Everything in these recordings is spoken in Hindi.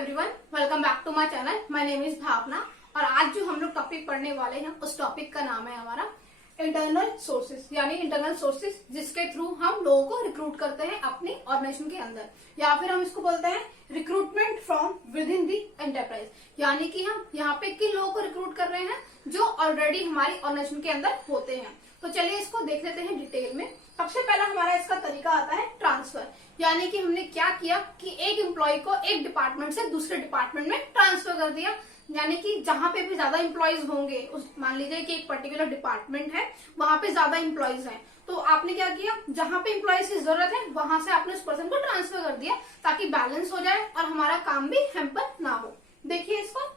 Everyone, welcome back to my channel. My name is Bhavana और आज जो हम लोग टॉपिक पढ़ने वाले हैं उस टॉपिक का नाम है हमारा इंटरनल सोर्सेज, यानी इंटरनल सोर्सेज जिसके थ्रू हम लोगों को रिक्रूट करते हैं अपनी ऑर्गेनाइजेशन के अंदर, या फिर हम इसको बोलते हैं recruitment from with in the enterprise. यानी कि हम यहाँ पे किन लोगों को रिक्रूट कर रहे हैं जो ऑलरेडी हमारी ऑर्गेनाइजेशन के अंदर होते हैं। तो चलिए इसको देख लेते हैं डिटेल में। सबसे पहला हमारा इसका तरीका आता है ट्रांसफर, यानी कि हमने क्या किया कि एक एम्प्लॉय को एक डिपार्टमेंट से दूसरे डिपार्टमेंट में ट्रांसफर कर दिया। यानी कि जहां पे भी ज्यादा एम्प्लॉयज होंगे, उस मान लीजिए कि एक पर्टिकुलर डिपार्टमेंट है, वहां पे ज्यादा एम्प्लॉयज हैं, तो आपने क्या किया, जहां पे एम्प्लॉयज की जरूरत है वहां से आपने उस पर्सन को ट्रांसफर कर दिया ताकि बैलेंस हो जाए और हमारा काम भी हैम्पर ना हो। देखिए इसको,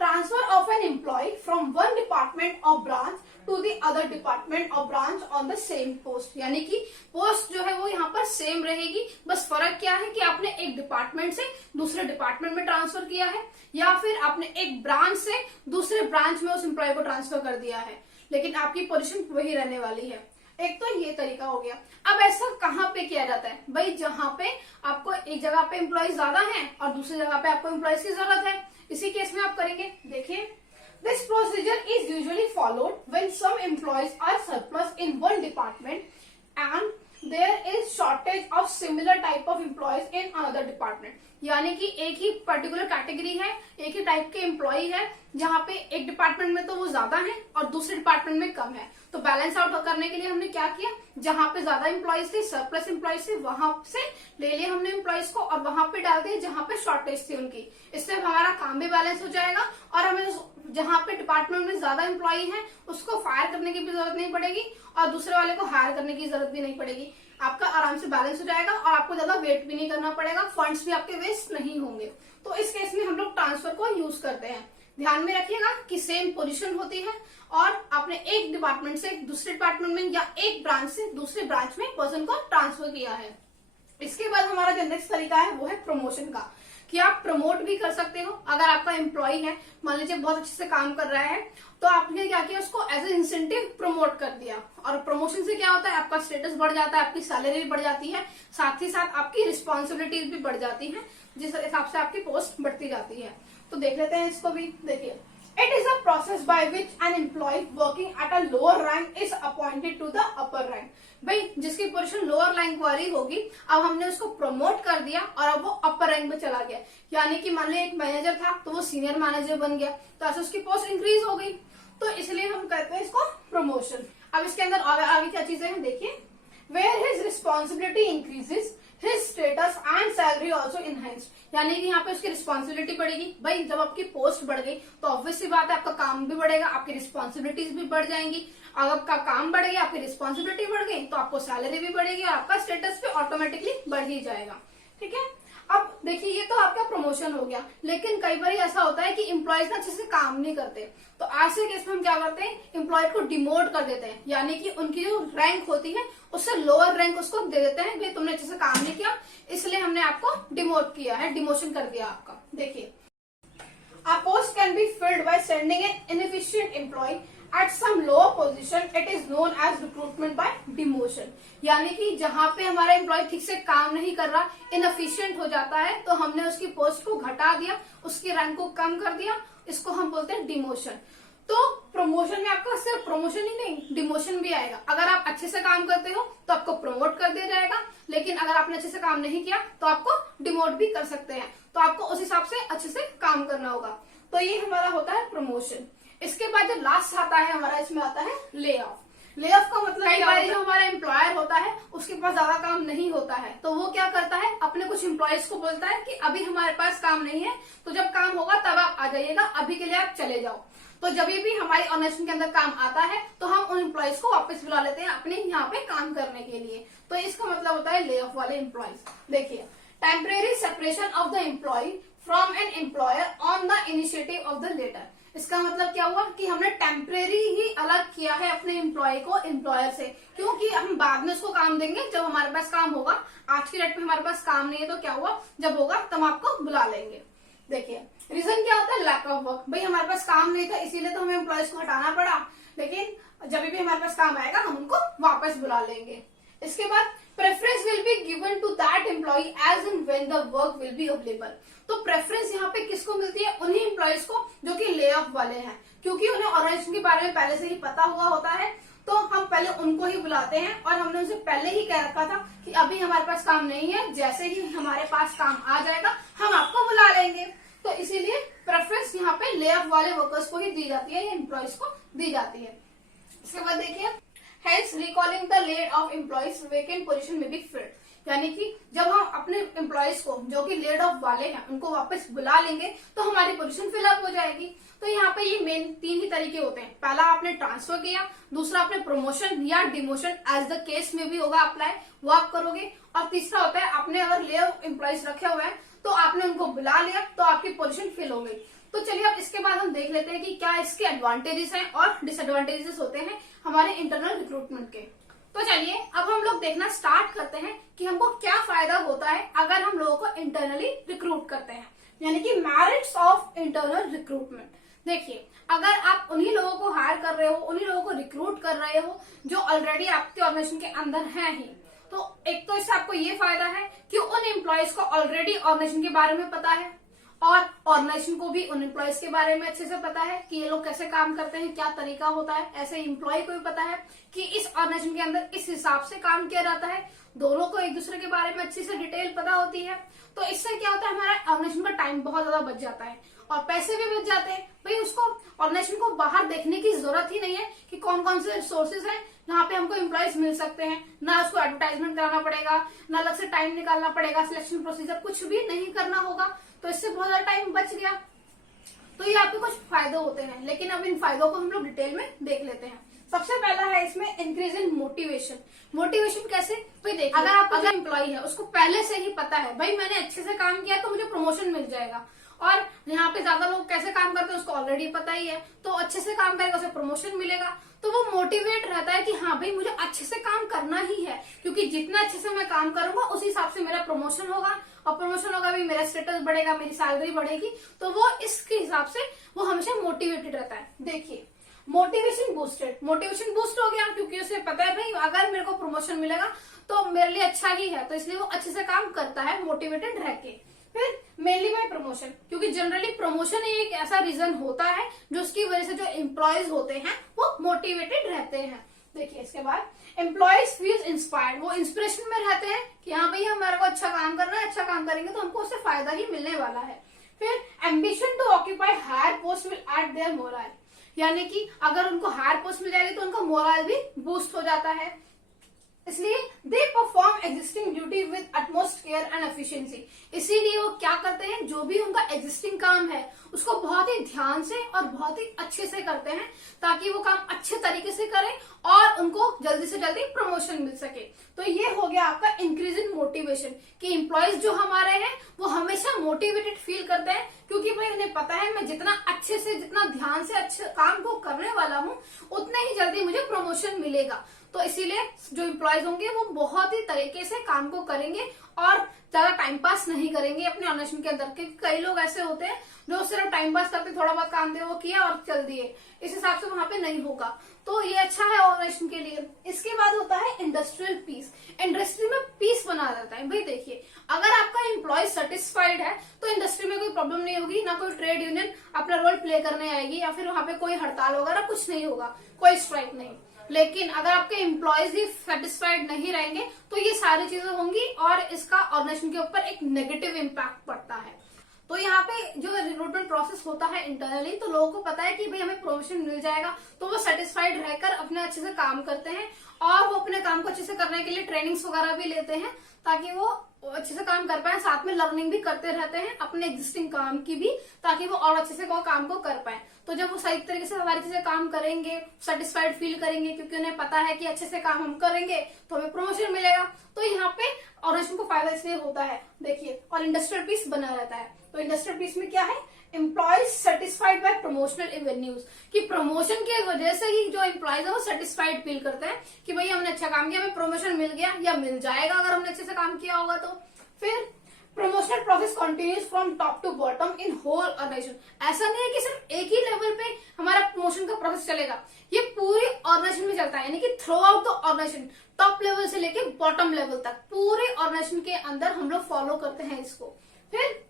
transfer of an employee from one department of branch to the other department of branch on the same post. यानी कि पोस्ट जो है वो यहाँ पर सेम रहेगी, बस फर्क क्या है कि आपने एक डिपार्टमेंट से दूसरे डिपार्टमेंट में ट्रांसफर किया है या फिर आपने एक ब्रांच से दूसरे ब्रांच में उस एम्प्लॉय को ट्रांसफर कर दिया है, लेकिन आपकी पोजीशन वही रहने वाली है। एक तो ये तरीका हो गया। अब ऐसा कहाँ पे किया जाता है भाई, जहां पे आपको एक जगह पे एम्प्लॉय ज्यादा है और दूसरी जगह पे आपको एम्प्लॉयज की जरूरत है, इसी केस में आप करेंगे। देखिए, this procedure is usually followed when some employees are surplus in one department and there is shortage of similar type of employees in another department। यानी कि एक ही पर्टिकुलर कैटेगरी है, एक ही टाइप के एम्प्लॉय है, जहाँ पे एक डिपार्टमेंट में तो वो ज्यादा है और दूसरे डिपार्टमेंट में कम है। तो बैलेंस आउट करने के लिए हमने क्या किया, जहाँ पे ज्यादा एम्प्लॉयज थे, सरप्लस एम्प्लॉयज थे, वहां से ले लिया हमने एम्प्लॉयज को और वहां पे डाल दिए जहाँ पे शॉर्टेज थी उनकी। इससे हमारा काम भी बैलेंस हो जाएगा और हमें जहाँ पे डिपार्टमेंट में ज्यादा एम्प्लॉय है उसको फायर करने की भी जरूरत नहीं पड़ेगी और दूसरे वाले को हायर करने की जरूरत भी नहीं पड़ेगी। आपका आराम से बैलेंस हो जाएगा और आपको ज्यादा वेट भी नहीं करना पड़ेगा, फंड्स भी आपके वेस्ट नहीं होंगे। तो इस केस में हम लोग ट्रांसफर को यूज करते हैं। ध्यान में रखिएगा कि सेम पोजीशन होती है और आपने एक डिपार्टमेंट से दूसरे डिपार्टमेंट में या एक ब्रांच से दूसरे ब्रांच में पर्सन को ट्रांसफर किया है। इसके बाद हमारा जो नेक्स्ट तरीका है वो है प्रमोशन का, कि आप प्रमोट भी कर सकते हो। अगर आपका एम्प्लॉय है, मान लीजिए बहुत अच्छे से काम कर रहा है, तो आपने क्या किया, उसको एज ए इंसेंटिव प्रमोट कर दिया। और प्रमोशन से क्या होता है, आपका स्टेटस बढ़ जाता है, आपकी सैलरी भी बढ़ जाती है, साथ ही साथ आपकी रिस्पॉन्सिबिलिटीज भी बढ़ जाती है, जिस हिसाब से आपकी पोस्ट बढ़ती जाती है। तो देख लेते हैं इसको भी। देखिए, it is a process by which an employee working at a lower rank is appointed to the upper rank. भाई जिसकी पोजीशन लोअर रैंक वाली होगी, अब हमने उसको प्रमोट कर दिया और अब वो अपर रैंक में चला गया। यानी कि मान लो एक मैनेजर था तो वो सीनियर मैनेजर बन गया, तो ऐसे उसकी पोस्ट इंक्रीज हो गई। तो इसलिए हम कहते हैं इसको प्रमोशन। अब इसके अंदर आगे क्या चीजें हैं, देखिए, where his responsibility increases his status and salary also enhanced। यानी कि यहाँ पे उसकी रिस्पॉन्सिबिलिटी बढ़ेगी। भाई जब आपकी पोस्ट बढ़ गई तो ऑब्वियस सी बात है आपका काम भी बढ़ेगा, आपकी रिस्पॉन्सिबिलिटीज भी बढ़ जाएंगी। अगर आपका काम बढ़ गया, आपकी रिस्पॉन्सिबिलिटी बढ़ गई, तो आपको सैलरी भी बढ़ेगी और आपका स्टेटस भी ऑटोमेटिकली बढ़ ही जाएगा। ठीक है, अब देखिए ये तो आपका प्रमोशन हो गया, लेकिन कई बार ऐसा होता है कि एम्प्लॉयज ना अच्छे से काम नहीं करते, तो ऐसे केस में हम क्या करते हैं, एम्प्लॉय को डिमोट कर देते हैं। यानी कि उनकी जो रैंक होती है उससे लोअर रैंक उसको दे देते हैं, भाई तुमने अच्छे से काम नहीं किया इसलिए हमने आपको डिमोट किया है, डिमोशन कर दिया आपका। देखिए, a post can be filled by sending an inefficient employee at some lower position, it is known as recruitment by demotion। यानी कि जहां पे हमारा एम्प्लॉय ठीक से काम नहीं कर रहा, इनएफिशिएंट हो जाता है, तो हमने उसकी पोस्ट को घटा दिया, उसकी रैंक को कम कर दिया, इसको हम बोलते हैं डिमोशन। तो प्रमोशन में आपका सिर्फ प्रमोशन ही नहीं, डिमोशन भी आएगा। अगर आप अच्छे से काम करते हो तो आपको प्रमोट कर दिया जाएगा, लेकिन अगर आपने अच्छे से काम नहीं किया तो आपको डिमोट भी कर सकते हैं। तो आपको उस हिसाब से अच्छे से काम करना होगा। तो ये हमारा होता है प्रमोशन। इसके बाद जो लास्ट आता है हमारा, इसमें आता है ले ऑफ। ले ऑफ का मतलब कई बार जो हमारा एम्प्लॉयर होता है उसके पास ज्यादा काम नहीं होता है, तो वो क्या करता है, अपने कुछ एम्प्लॉयज को बोलता है कि अभी हमारे पास काम नहीं है, तो जब काम होगा तब आप आ जाइएगा, अभी के लिए आप चले जाओ। तो जब भी हमारी ऑर्गेनाइजेशन के अंदर काम आता है तो हम उन एम्प्लॉयज को वापस बुला लेते हैं अपने यहाँ पे काम करने के लिए। तो इसका मतलब होता है ले ऑफ वाले एम्प्लॉयज। देखिए, temporary separation of the employee from an employer on the initiative of the latter. इसका मतलब क्या हुआ कि हमने टेम्परेरी ही अलग किया है अपने एम्प्लॉय को एम्प्लॉयर से, क्योंकि हम बाद में उसको काम देंगे जब हमारे पास काम होगा। आज की डेट में हमारे पास काम नहीं है तो क्या हुआ, जब होगा तब आपको बुला लेंगे। देखिए, रीजन क्या होता है, लैक ऑफ वर्क। भाई हमारे पास काम नहीं था इसीलिए तो हमें एम्प्लॉयज को हटाना पड़ा, लेकिन जब भी हमारे पास काम आएगा हम उनको वापस बुला लेंगे। इसके बाद preference will be given to that employee as and when the work will be available. तो प्रेफरेंस यहाँ पे किसको मिलती है? उन्हीं एम्प्लॉयज को जो कि ले ऑफ वाले हैं, क्योंकि उन्हें ऑर्गेनाइजेशन के बारे में पहले से ही पता हुआ होता है, तो हम पहले उनको ही बुलाते हैं। और हमने उनसे पहले ही कह रखा था कि अभी हमारे पास काम नहीं है, जैसे ही हमारे पास काम आ जाएगा हम आपको बुला लेंगे। तो इसीलिए प्रेफरेंस यहाँ पे ले ऑफ वाले वर्कर्स को ही दी जाती है या एम्प्लॉयज को दी जाती है। इसके बाद देखिए, hence recalling the laid off employees vacant position में बी फिल्ड, यानी कि जब हम अपने एम्प्लॉयज को जो कि लेड ऑफ वाले हैं उनको वापस बुला लेंगे तो हमारी पोजीशन फिलअप हो जाएगी। तो यहाँ पे ये मेन 3 ही तरीके होते हैं। पहला आपने ट्रांसफर किया, दूसरा आपने प्रमोशन या डिमोशन एज द केस में भी होगा अप्लाई, वो आप करोगे, और तीसरा होता है आपने अगर ले ऑफ एम्प्लॉयज रखे हुए हैं तो आपने उनको बुला लिया तो आपकी पोजीशन फिल हो गई। तो चलिए अब इसके बाद हम देख लेते हैं कि क्या इसके एडवांटेजेस हैं और डिसएडवांटेजेस होते हैं हमारे इंटरनल रिक्रूटमेंट के। तो चलिए अब हम लोग देखना स्टार्ट करते हैं कि हमको क्या फायदा होता है अगर हम लोगों को इंटरनली रिक्रूट करते हैं, यानी कि मेरिट्स ऑफ इंटरनल रिक्रूटमेंट। देखिए, अगर आप उन्हीं लोगों को हायर कर रहे हो, उन्हीं लोगों को रिक्रूट कर रहे हो जो ऑलरेडी आपके ऑर्गेनाइजेशन के अंदर हैं ही, तो एक तो इससे आपको ये फायदा है कि उन एम्प्लॉयज को ऑलरेडी ऑर्गेनाइजेशन के बारे में पता है और ऑर्गेनाइजेशन को भी उन एम्प्लॉयज के बारे में अच्छे से पता है कि ये लोग कैसे काम करते हैं, क्या तरीका होता है। ऐसे एम्प्लॉय को भी पता है कि इस ऑर्गेनाइजेशन के अंदर इस हिसाब से काम किया जाता है। दोनों को एक दूसरे के बारे में अच्छी से डिटेल पता होती है। तो इससे क्या होता है, हमारा ऑर्गेनाइजेशन का टाइम बहुत ज्यादा बच जाता है और पैसे भी बच जाते हैं। भाई उसको ऑर्गेनाइजेशन को बाहर देखने की जरूरत ही नहीं है कि कौन कौन से सोर्सेज हैं जहाँ पे हमको एम्प्लॉयज मिल सकते हैं, ना उसको एडवर्टाइजमेंट कराना पड़ेगा, ना अलग से टाइम निकालना पड़ेगा, सिलेक्शन प्रोसीजर कुछ भी नहीं करना होगा। तो इससे बहुत ज्यादा टाइम बच गया। तो ये आपके कुछ फायदे होते हैं, लेकिन अब इन फायदों को हम लोग डिटेल में देख लेते हैं। सबसे पहला है इसमें इंक्रीज इन मोटिवेशन। मोटिवेशन कैसे? भाई देखिए, अगर आपका जो एम्प्लॉय है उसको पहले से ही पता है भाई मैंने अच्छे से काम किया तो मुझे प्रमोशन मिल जाएगा, और यहाँ पे ज्यादा लोग कैसे काम करते हैं उसको ऑलरेडी पता ही है, तो अच्छे से काम करेगा उसे प्रमोशन मिलेगा, तो वो मोटिवेट रहता है कि हाँ भाई मुझे अच्छे से काम करना ही है, क्योंकि जितना अच्छे से मैं काम करूंगा उसी हिसाब से मेरा प्रमोशन होगा, और प्रमोशन होगा भी मेरा स्टेटस बढ़ेगा, मेरी सैलरी बढ़ेगी। तो वो इसके हिसाब से वो हमेशा मोटिवेटेड रहता है। देखिए, मोटिवेशन बूस्टेड, मोटिवेशन बूस्ट हो गया क्योंकि उसे पता है भाई अगर मेरे को प्रमोशन मिलेगा तो मेरे लिए अच्छा ही है, तो इसलिए वो अच्छे से काम करता है मोटिवेटेड रह के। फिर मेनली बाय प्रमोशन, क्योंकि जनरली प्रमोशन ही एक ऐसा रीजन होता है जो उसकी वजह से जो एम्प्लॉयज होते हैं वो मोटिवेटेड रहते हैं। देखिए, इसके बाद एम्प्लॉयज फील इंस्पायर्ड, वो इंस्पिरेशन में रहते हैं कि हाँ भाई हमारे को अच्छा काम करना है, अच्छा काम करेंगे तो हमको उससे फायदा ही मिलने वाला है। फिर ambition to occupy higher post will add their moral, यानी कि अगर उनको हायर पोस्ट मिल जाएगी तो उनका मोरल भी बूस्ट हो जाता है, इसलिए they perform existing duty with utmost care and efficiency. इसीलिए वो क्या करते हैं, जो भी उनका एग्जिस्टिंग काम है उसको बहुत ही ध्यान से और बहुत ही अच्छे से करते हैं ताकि वो काम अच्छे तरीके से करें और उनको जल्दी से जल्दी प्रमोशन मिल सके। तो ये हो गया आपका इंक्रीज इन मोटिवेशन कि एम्प्लॉयज जो हमारे हैं वो हमेशा मोटिवेटेड फील करते हैं, क्योंकि भाई उन्हें पता है मैं जितना अच्छे से जितना ध्यान से अच्छे काम को करने वाला हूँ उतने ही जल्दी मुझे प्रमोशन मिलेगा। तो इसीलिए जो एम्प्लॉयज होंगे वो बहुत ही तरीके से काम को करेंगे और ज्यादा टाइम पास नहीं करेंगे अपने ऑर्गेनाइजेशन के अंदर, क्योंकि कई लोग ऐसे होते हैं जो सिर्फ टाइम पास करते, थोड़ा बहुत काम दिया वो किया और चल दिए, इस हिसाब से वहां पे नहीं होगा। तो ये अच्छा है ऑर्गेनाइजेशन के लिए। इसके बाद होता है इंडस्ट्रियल पीस, इंडस्ट्री में पीस बना रहता है। भाई देखिए, अगर आपका एम्प्लॉय सेटिस्फाइड है तो इंडस्ट्री में कोई प्रॉब्लम नहीं होगी, ना कोई ट्रेड यूनियन अपना रोल प्ले करने आएगी या फिर वहां पे कोई हड़ताल वगैरह कुछ नहीं होगा, कोई स्ट्राइक नहीं। लेकिन अगर आपके एम्प्लॉयज ही सेटिस्फाइड नहीं रहेंगे तो ये सारी चीजें होंगी और इसका ऑर्गेनाइजेशन के ऊपर एक नेगेटिव इम्पैक्ट पड़ता है। तो यहाँ पे जो रिक्रूटमेंट प्रोसेस होता है इंटरनली, तो लोगों को पता है कि भाई हमें प्रमोशन मिल जाएगा, तो वो सेटिस्फाइड रहकर अपने अच्छे से काम करते हैं और वो अपने काम को अच्छे से करने के लिए ट्रेनिंग्स वगैरह भी लेते हैं ताकि वो अच्छे से काम कर पाए, साथ में लर्निंग भी करते रहते हैं अपने एग्जिस्टिंग काम की भी, ताकि वो और अच्छे से वो काम को कर पाए। तो जब वो सही तरीके से हमारी चीजें काम करेंगे, सेटिस्फाइड फील करेंगे, क्योंकि उन्हें पता है कि अच्छे से काम हम करेंगे तो हमें प्रमोशन मिलेगा। तो यहाँ पे ऑर्गेनाइजेशन को फायदा इसलिए होता है। देखिए, और इंडस्ट्रियल पीस बना रहता है। तो इंडस्ट्रियल पीस में क्या है, employees satisfied by promotional avenues, कि प्रमोशन की वजह से ही जो एम्प्लॉयज है वो सेटिस्फाइड फील करते हैं कि भाई हमने अच्छा काम किया, हमें प्रमोशन मिल गया या मिल जाएगा अगर हमने अच्छे से काम किया होगा तो। फिर promotional process continues from top to bottom in whole organisation. ऐसा नहीं है कि सिर्फ एक ही लेवल पे हमारा प्रमोशन का प्रोसेस चलेगा, ये पूरी ऑर्गेनाइजेशन में चलता है, यानी कि throughout the organisation, top level से लेके बॉटम लेवल तक पूरे ऑर्गेनाइजेशन के अंदर हम लोग फॉलो करते हैं इसको। फिर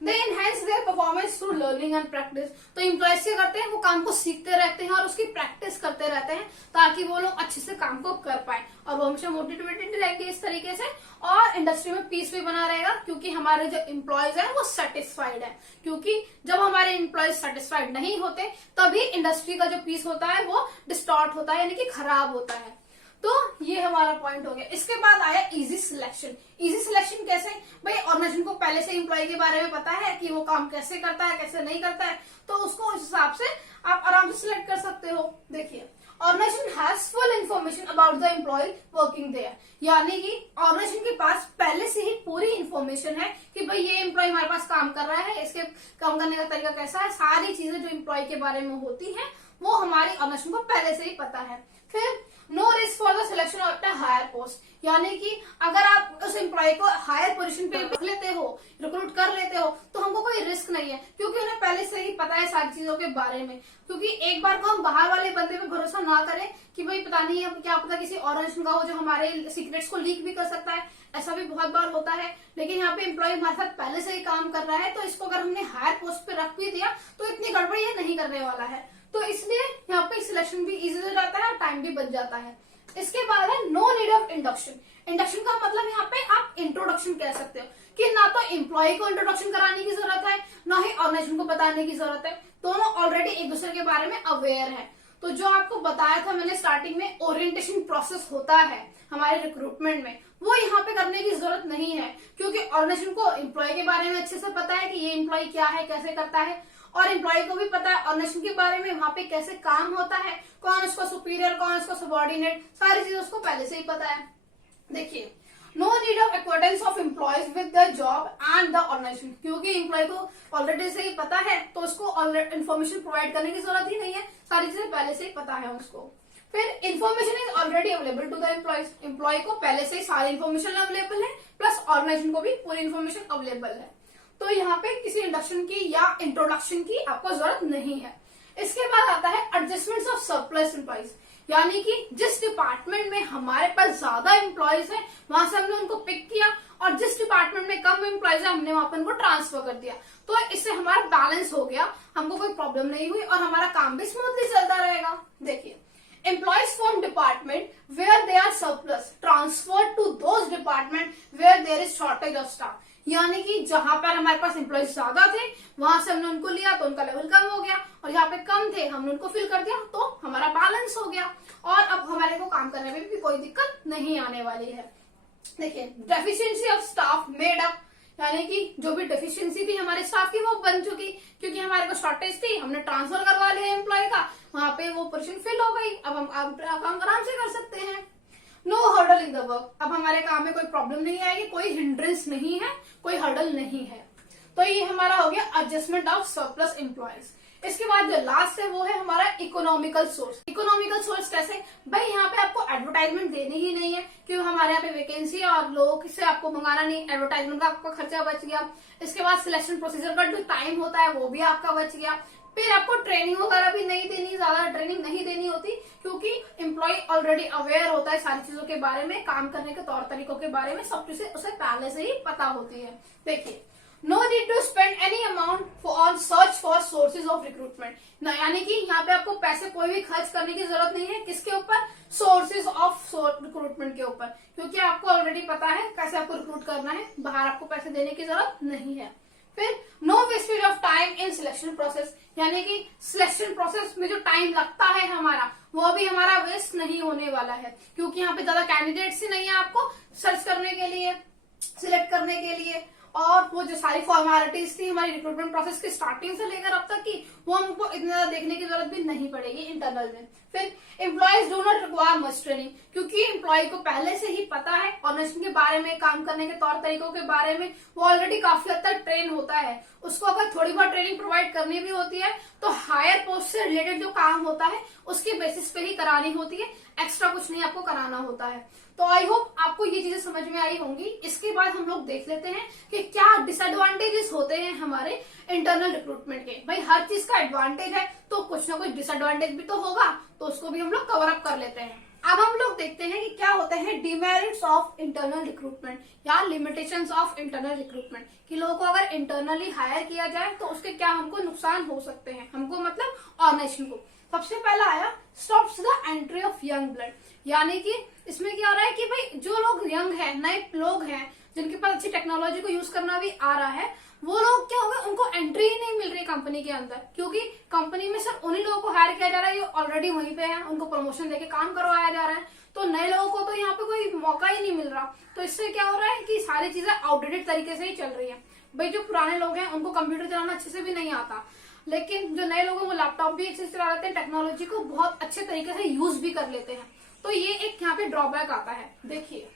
they enhance their performance through learning and practice. तो एम्प्लॉयज क्या करते हैं, वो काम को सीखते रहते हैं और उसकी प्रैक्टिस करते रहते हैं ताकि वो लोग अच्छे से काम को कर पाए और वो हमेशा मोटिवेटेड रहेंगे इस तरीके से, और इंडस्ट्री में पीस भी बना रहेगा क्योंकि हमारे जो एम्प्लॉयज हैं वो सेटिस्फाइड है। क्योंकि जब हमारे एम्प्लॉयज सेटिस्फाइड नहीं होते तभी इंडस्ट्री का जो पीस होता है वो डिस्टॉर्ट होता है, यानी कि खराब होता है। तो ये हमारा पॉइंट हो गया। इसके बाद आया इजी सिलेक्शन। इजी सिलेक्शन कैसे, भाई ऑर्गेनाइजेशन को पहले से एम्प्लॉय के बारे में पता है कि वो काम कैसे करता है कैसे नहीं करता है, तो उसको उस हिसाब से आप आराम से सिलेक्ट कर सकते हो। देखिए, organisation has full information about the employee working there, यानी कि ऑर्गेनाइजेशन के पास पहले से ही पूरी इन्फॉर्मेशन है कि भाई ये एम्प्लॉय हमारे पास काम कर रहा है, इसके काम करने का तरीका कैसा है, सारी चीजें जो एम्प्लॉय के बारे में होती है वो हमारी ऑर्गेनाइजेशन को पहले से ही पता है। फिर no risk for the selection of the higher post, यानी कि अगर आप उस एम्प्लॉय को हायर पोजीशन पे रख लेते हो, रिक्रूट कर लेते हो, तो हमको कोई रिस्क नहीं है क्योंकि उन्हें पहले से ही पता है सारी चीजों के बारे में। क्योंकि एक बार को हम बाहर वाले बंदे पे भरोसा ना करें कि भाई पता नहीं है क्या पता किसी ऑर्गेनाइजेशन का हो जो हमारे सीक्रेट्स को लीक भी कर सकता है, ऐसा भी बहुत बार होता है। लेकिन यहाँ पे एम्प्लॉय हमारे साथ पहले से ही काम कर रहा है, तो इसको अगर हमने हायर पोस्ट पे रख भी दिया तो इतनी गड़बड़ी ये नहीं करने वाला है, तो इसलिए यहाँ पे सिलेक्शन भी इजी हो जाता है और टाइम भी बच जाता है। इसके बाद है no need of induction. Induction का मतलब यहाँ पे आप इंट्रोडक्शन कह सकते हो कि ना तो एम्प्लॉय को इंट्रोडक्शन कराने की जरूरत है ना ही ऑर्गेनाइजेशन को बताने की जरूरत है, दोनों ऑलरेडी एक दूसरे के बारे में अवेयर है। तो जो आपको बताया था मैंने स्टार्टिंग में, ओरिएंटेशन प्रोसेस होता है हमारे रिक्रूटमेंट में, वो यहाँ पे करने की जरूरत नहीं है क्योंकि ऑर्गेनाइजेशन को एम्प्लॉय के बारे में अच्छे से पता है कि ये एम्प्लॉय क्या है, कैसे करता है, और एम्प्लॉय को भी पता है ऑर्गेनाइजेशन के बारे में, वहां पे कैसे काम होता है, कौन उसका सुपीरियर कौन उसका सबॉर्डिनेट, सारी चीजें उसको पहले से ही पता है। देखिए, no need of acquaintance of employees with the job and the organisation, क्योंकि एम्प्लॉय को ऑलरेडी से ही पता है तो उसको इन्फॉर्मेशन प्रोवाइड करने की जरूरत ही नहीं है, सारी चीजें पहले से ही पता है उसको। फिर information is already available to the employees, employee को पहले से ही सारी इन्फॉर्मेशन अवेलेबल है, प्लस ऑर्गेनाइजेशन को भी पूरी इन्फॉर्मेशन अवेलेबल है। तो यहाँ पे किसी इंडक्शन की या इंट्रोडक्शन की आपको जरूरत नहीं है। इसके बाद आता है एडजस्टमेंट्स ऑफ सरप्लस एम्प्लॉयज, यानी कि जिस डिपार्टमेंट में हमारे पास ज्यादा एम्प्लॉयज है वहां से हमने उनको पिक किया और जिस डिपार्टमेंट में कम एम्प्लॉयज है हमने वहां पर उनको ट्रांसफर कर दिया, तो इससे हमारा बैलेंस हो गया, हमको कोई प्रॉब्लम नहीं हुई और हमारा काम भी स्मूथली चलता रहेगा। देखिए, employees from department where they are surplus transferred to those department where there is shortage of staff, यानी कि जहां पर हमारे पास एम्प्लॉयज ज्यादा थे वहां से हमने उनको लिया तो उनका लेवल कम हो गया, और यहाँ पे कम थे हमने उनको फिल कर दिया तो हमारा बैलेंस हो गया और अब हमारे को काम करने में भी कोई दिक्कत नहीं आने वाली है। देखिए, deficiency of staff made up, यानी कि जो भी डेफिशिएंसी थी हमारे स्टाफ की वो बन चुकी, क्योंकि हमारे को शॉर्टेज थी, हमने ट्रांसफर करवा लिया एम्प्लॉय का, वहां पे वो पोजीशन फिल हो गई, अब हम काम आराम से कर सकते हैं। No hurdle in the work, अब हमारे काम में कोई प्रॉब्लम नहीं आएगी, कोई हिंड्रेंस नहीं है, कोई हर्डल नहीं है। तो ये हमारा हो गया एडजस्टमेंट ऑफ सरप्लस एम्प्लॉयज। इसके बाद जो लास्ट है वो है हमारा इकोनॉमिकल सोर्स। इकोनॉमिकल सोर्स कैसे, भाई यहाँ पे आपको एडवर्टाइजमेंट देनी ही नहीं है क्योंकि हमारे यहाँ पे वैकेंसी है और लोगों से आपको मंगाना नहीं, एडवर्टाइजमेंट का आपका खर्चा बच गया। इसके बाद सिलेक्शन प्रोसीजर का जो टाइम होता है वो भी आपका बच गया। फिर आपको ट्रेनिंग वगैरह भी नहीं देनी, ज्यादा ट्रेनिंग नहीं देनी होती क्योंकि एम्प्लॉय ऑलरेडी अवेयर होता है सारी चीजों के बारे में, काम करने के तौर तरीकों के बारे में, सब चीजें उसे पहले से ही पता होती है। देखिए, no need to spend any amount on search for sources of recruitment, यानी कि यहाँ पे आपको पैसे कोई भी खर्च करने की जरूरत नहीं है। किसके ऊपर, सोर्सेज ऑफ रिक्रूटमेंट के ऊपर, क्योंकि आपको ऑलरेडी पता है कैसे आपको रिक्रूट करना है, बाहर आपको पैसे देने की जरूरत नहीं है। फिर no wastage of time in selection process, यानी कि सिलेक्शन प्रोसेस में जो टाइम लगता है हमारा वो भी हमारा वेस्ट नहीं होने वाला है, क्योंकि यहाँ पे ज्यादा कैंडिडेट्स ही नहीं है आपको सर्च करने के लिए, सिलेक्ट करने के लिए, और वो जो सारी फॉर्मेलिटीज थी हमारी रिक्रूटमेंट प्रोसेस की स्टार्टिंग से लेकर अब तक की, वो हमको इतना ज्यादा देखने की जरूरत भी नहीं पड़ेगी इंटरनल में। फिर employees do not require much training, क्योंकि एम्प्लॉय को पहले से ही पता है ऑर्गेनाइजेशन के बारे में, काम करने के तौर तरीकों के बारे में, वो ऑलरेडी काफी हद तक ट्रेन होता है। उसको अगर थोड़ी बहुत ट्रेनिंग प्रोवाइड करनी भी होती है तो हायर पोस्ट से रिलेटेड जो काम होता है उसके बेसिस पे ही करानी होती है, एक्स्ट्रा कुछ नहीं आपको कराना होता है। तो आई होप आपको ये चीजें समझ में आई होंगी। इसके बाद हम लोग देख लेते हैं कि क्या डिसएडवांटेजेस होते हैं हमारे इंटरनल रिक्रूटमेंट के। भाई हर चीज का एडवांटेज है तो कुछ ना कुछ डिसएडवांटेज भी तो होगा, तो उसको भी हम लोग कवर अप कर लेते हैं। अब हम लोग देखते हैं कि क्या होते हैं डिमेरिट्स ऑफ इंटरनल रिक्रूटमेंट या लिमिटेशंस ऑफ इंटरनल रिक्रूटमेंट, कि लोगों को अगर इंटरनली हायर किया जाए तो उसके क्या हमको नुकसान हो सकते हैं, हमको मतलब ऑर्गेनाइजेशन को। सबसे पहला आया stops the entry of young blood, यानी कि इसमें क्या हो रहा है कि भाई जो लोग यंग है, नए लोग हैं, जिनके पास अच्छी टेक्नोलॉजी को यूज करना भी आ रहा है, वो लोग क्या होगा, उनको एंट्री ही नहीं मिल रही कंपनी के अंदर, क्योंकि कंपनी में सिर्फ उन्हीं लोगों को हायर किया जा रहा है जो ऑलरेडी वहीं पे है, उनको प्रमोशन देके काम करवाया जा रहा है। तो नए लोगों को तो यहाँ पे कोई मौका ही नहीं मिल रहा। तो इससे क्या हो रहा है कि सारी चीजें आउटडेटेड तरीके से ही चल रही है। भाई जो पुराने लोग हैं उनको कंप्यूटर चलाना अच्छे से भी नहीं आता, लेकिन जो नए लोग हैं वो लैपटॉप भी अच्छे से चला लेते हैं, टेक्नोलॉजी को बहुत अच्छे तरीके से यूज भी कर लेते हैं। तो ये एक यहाँ पे ड्रॉबैक आता है। देखिए,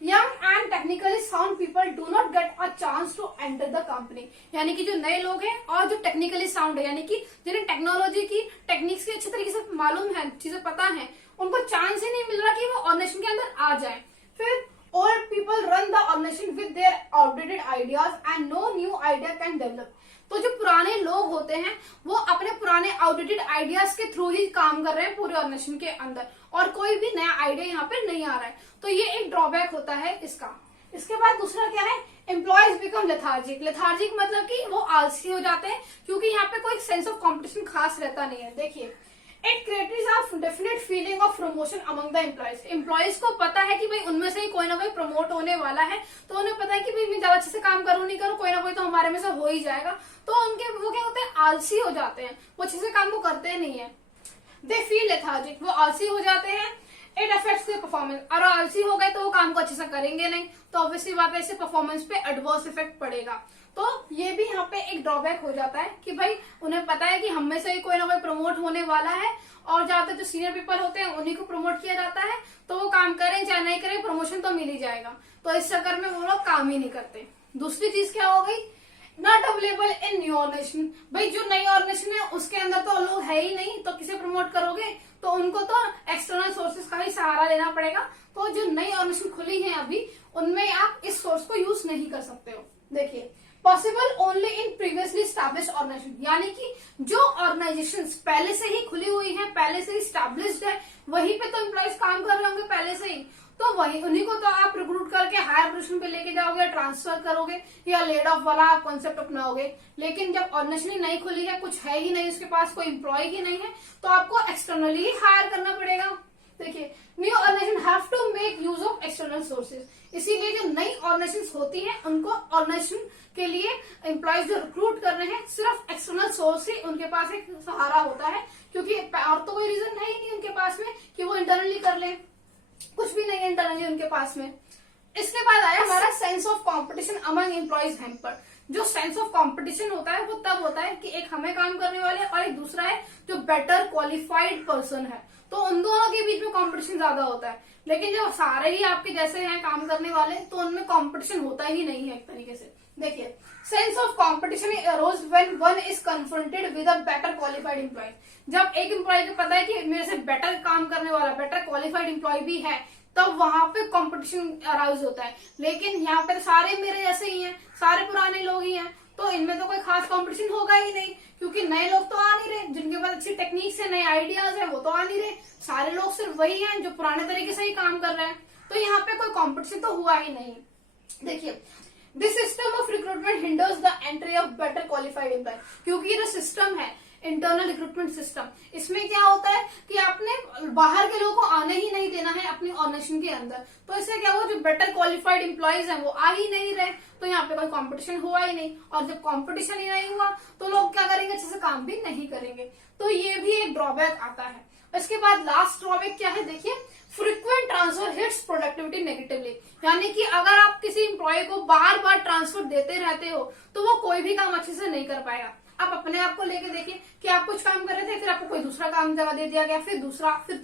young and technically sound people do not get a chance to enter the company, यानी कि जो नए लोग हैं और जो टेक्निकली साउंड है, यानी कि जिन्हें टेक्नोलॉजी की टेक्निक्स की अच्छे तरीके से मालूम है, चीजें पता है, उनको चांस ही नहीं मिल रहा कि वो ऑर्गेनाइजेशन के अंदर आ जाए। फिर old people run the organisation with their outdated ideas and no new idea can develop. तो जो पुराने लोग होते हैं वो अपने पुराने आउटडेटेड आइडियाज के थ्रू ही काम कर रहे हैं पूरे ऑर्गेनाइजेशन के अंदर, और कोई भी नया आइडिया यहाँ पे नहीं आ रहा है। तो ये एक ड्रॉबैक होता है इसका। इसके बाद दूसरा क्या है, एम्प्लॉयज बिकम लेथार्जिक। लेथार्जिक मतलब कि वो आलसी हो जाते हैं, क्योंकि यहाँ पे कोई सेंस ऑफ कॉम्पिटिशन खास रहता नहीं है। देखिए, it creates a definite feeling of promotion among the employees. Employees को पता है कि भाई उनमें से ही कोई ना कोई प्रमोट होने वाला है, तो उन्हें पता है कि भाई मैं ज्यादा अच्छे से काम करूं नहीं करूं, कोई ना कोई तो हमारे में से हो ही जाएगा। तो उनके वो क्या होते हैं, आलसी हो जाते हैं, वो अच्छे से काम को करते नहीं है। दे फील लेथार्जिक, वो आलसी हो जाते हैं। इट अफेक्ट्स देयर परफॉर्मेंस, और आलसी हो गए तो वो काम को अच्छे से करेंगे नहीं, तो ऑब्वियसली बात है इससे परफॉर्मेंस पे एडवर्स इफेक्ट पड़ेगा। तो ये भी यहाँ पे एक ड्रॉबैक हो जाता है कि भाई उन्हें पता है कि हम में से ही कोई ना कोई प्रमोट होने वाला है, और ज्यादातर जो सीनियर पीपल होते हैं उन्हीं को प्रमोट किया जाता है, तो वो काम करें चाहे नहीं करें प्रमोशन तो मिल ही जाएगा। तो इस चक्कर में वो लोग काम ही नहीं करते। दूसरी चीज क्या हो गई, not available in new organisation. भाई जो नई ऑर्गेनाइजेशन है उसके अंदर तो लोग है ही नहीं, तो किसे प्रमोट करोगे, तो उनको तो एक्सटर्नल सोर्सेज का ही सहारा लेना पड़ेगा। तो जो नई ऑर्गेनाइजेशन खुली है अभी, उनमें आप इस सोर्स को यूज नहीं कर सकते हो। देखिए, possible only in previously established organisation, यानी कि जो ऑर्गेनाइजेशन पहले से ही खुली हुई है, पहले से ही स्टैब्लिश्ड है, वहीं पे तो एम्प्लॉयज काम कर रहे होंगे पहले से ही, तो वही उन्हीं को तो आप रिक्रूट करके हायर पोजीशन पे लेके जाओगे, ट्रांसफर करोगे या लेड ऑफ वाला कॉन्सेप्ट अपनाओगे। लेकिन जब ऑर्गेनाइजेशन ही नहीं खुली है, कुछ है ही नहीं, उसके पास कोई एम्प्लॉय ही नहीं है, तो आपको एक्सटर्नली ही हायर करना पड़ेगा। देखिए, new organisation have to make use of external sources, इसीलिए जो नई ऑर्गेनाइजेशन होती है उनको ऑर्गेनाइजेशन के लिए एम्प्लॉयज जो रिक्रूट कर रहे हैं सिर्फ एक्सटर्नल सोर्स ही उनके पास एक सहारा होता है, क्योंकि और तो कोई रीजन है ही नहीं उनके पास में कि वो इंटरनली कर ले, कुछ भी नहीं है इंटरनली उनके पास में। इसके बाद आया हमारा sense of competition among employees hampered. जो सेंस ऑफ कंपटीशन होता है वो तब होता है कि एक हमें काम करने वाले और एक दूसरा है जो बेटर क्वालिफाइड पर्सन है, तो उन दोनों के बीच में कंपटीशन ज्यादा होता है। लेकिन जो सारे ही आपके जैसे हैं काम करने वाले, तो उनमें कंपटीशन होता ही नहीं है एक तरीके से। देखिए, sense of competition arose when one is confronted with a better qualified employee. जब एक एम्प्लॉय को पता है कि मेरे से बेटर काम करने वाला बेटर क्वालिफाइड एम्प्लॉय भी है, तब वहां पे कंपटीशन अराउज होता है। लेकिन यहाँ पे सारे मेरे जैसे ही हैं, सारे पुराने लोग ही हैं, तो इनमें तो कोई खास कंपटीशन होगा ही नहीं, क्योंकि नए लोग तो आ नहीं रहे, जिनके पास अच्छी टेक्निक्स है, नए आइडियाज है, वो तो आ नहीं रहे। सारे लोग सिर्फ वही हैं जो पुराने तरीके से ही काम कर रहे हैं, तो यहाँ पे कोई कंपटीशन तो हुआ ही नहीं। देखिए, this system of recruitment hinders the entry of better qualified employee, क्योंकि ये जो सिस्टम है इंटरनल रिक्रूटमेंट सिस्टम, इसमें क्या होता है कि आपने बाहर के लोगों को आने ही नहीं देना है अपनी ऑर्गेनाइजेशन के अंदर, तो इससे क्या हुआ, जो बेटर क्वालिफाइड एम्प्लॉयज हैं वो आ ही नहीं रहे, तो यहाँ पे कोई कंपटीशन हुआ ही नहीं, और जब कंपटीशन ही नहीं हुआ तो लोग क्या करेंगे, अच्छे से काम भी नहीं करेंगे। तो ये भी एक ड्रॉबैक आता है। इसके बाद लास्ट ड्रॉबैक क्या है, देखिए, frequent transfer hits productivity negatively, यानी कि अगर आप किसी एम्प्लॉय को बार बार ट्रांसफर देते रहते हो तो वो कोई भी काम अच्छे से नहीं कर पाएगा। आप अपने आप को लेके देखिए कि आप कुछ काम कर रहे थे, फिर आपको कोई दूसरा काम जगह दे दिया गया, फिर दूसरा, फिर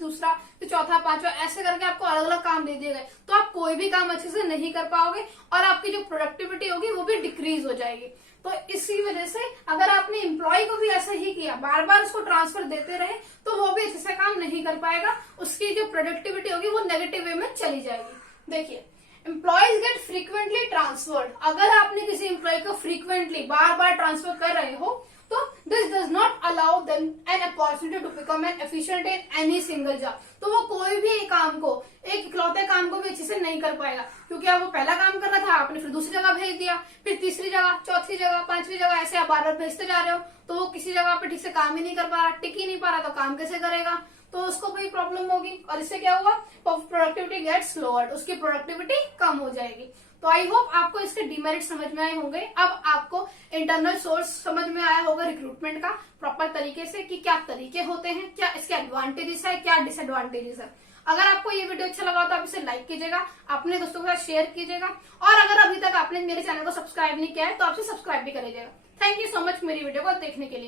चौथा, पांचवा, ऐसे करके आपको अलग अलग काम दे दिए गए, तो आप कोई भी काम अच्छे से नहीं कर पाओगे और आपकी जो प्रोडक्टिविटी होगी वो भी डिक्रीज हो जाएगी। तो इसी वजह से अगर आपने एम्प्लॉय को भी ऐसा ही किया, बार बार उसको ट्रांसफर देते रहे, तो वो भी अच्छे से काम नहीं कर पाएगा, उसकी जो प्रोडक्टिविटी होगी वो नेगेटिव वे में चली जाएगी। देखिए, एम्प्लॉयज गेट फ्रीक्वेंटली ट्रांसफर्ड। अगर आपने किसी एम्प्लॉय को फ्रीक्वेंटली बार बार ट्रांसफर कर रहे हो तो this does not allow them an opportunity to become an efficient in any single job. तो वो कोई भी एक काम को, एक इकलौते काम को भी अच्छे से नहीं कर पाएगा, क्योंकि अब वो पहला काम कर रहा था, आपने फिर दूसरी जगह भेज दिया, फिर तीसरी जगह, चौथी जगह, पांचवी जगह, ऐसे आप बार बार भेजते जा रहे हो, तो वो किसी जगह पे ठीक से काम ही नहीं कर पा रहा, टिक ही नहीं पा रहा, तो काम कैसे करेगा? तो उसको भी प्रॉब्लम होगी, और इससे क्या हुआ, प्रोडक्टिविटी गेट्स लोअर्ड, उसकी प्रोडक्टिविटी कम हो जाएगी। तो आई होप आपको इसके डिमेरिट समझ में आए होंगे। अब आपको इंटरनल सोर्स समझ में आया होगा रिक्रूटमेंट का प्रॉपर तरीके से, कि क्या तरीके होते हैं, क्या इसके एडवांटेजेस है, क्या डिसएडवांटेजेस है। अगर आपको ये वीडियो अच्छा लगा तो आप इसे लाइक कीजिएगा, अपने दोस्तों के साथ शेयर कीजिएगा, और अगर अभी तक आपने मेरे चैनल को सब्सक्राइब नहीं किया है तो आपसे सब्सक्राइब भी करिएगा। थैंक यू सो मच मेरी वीडियो को देखने के लिए।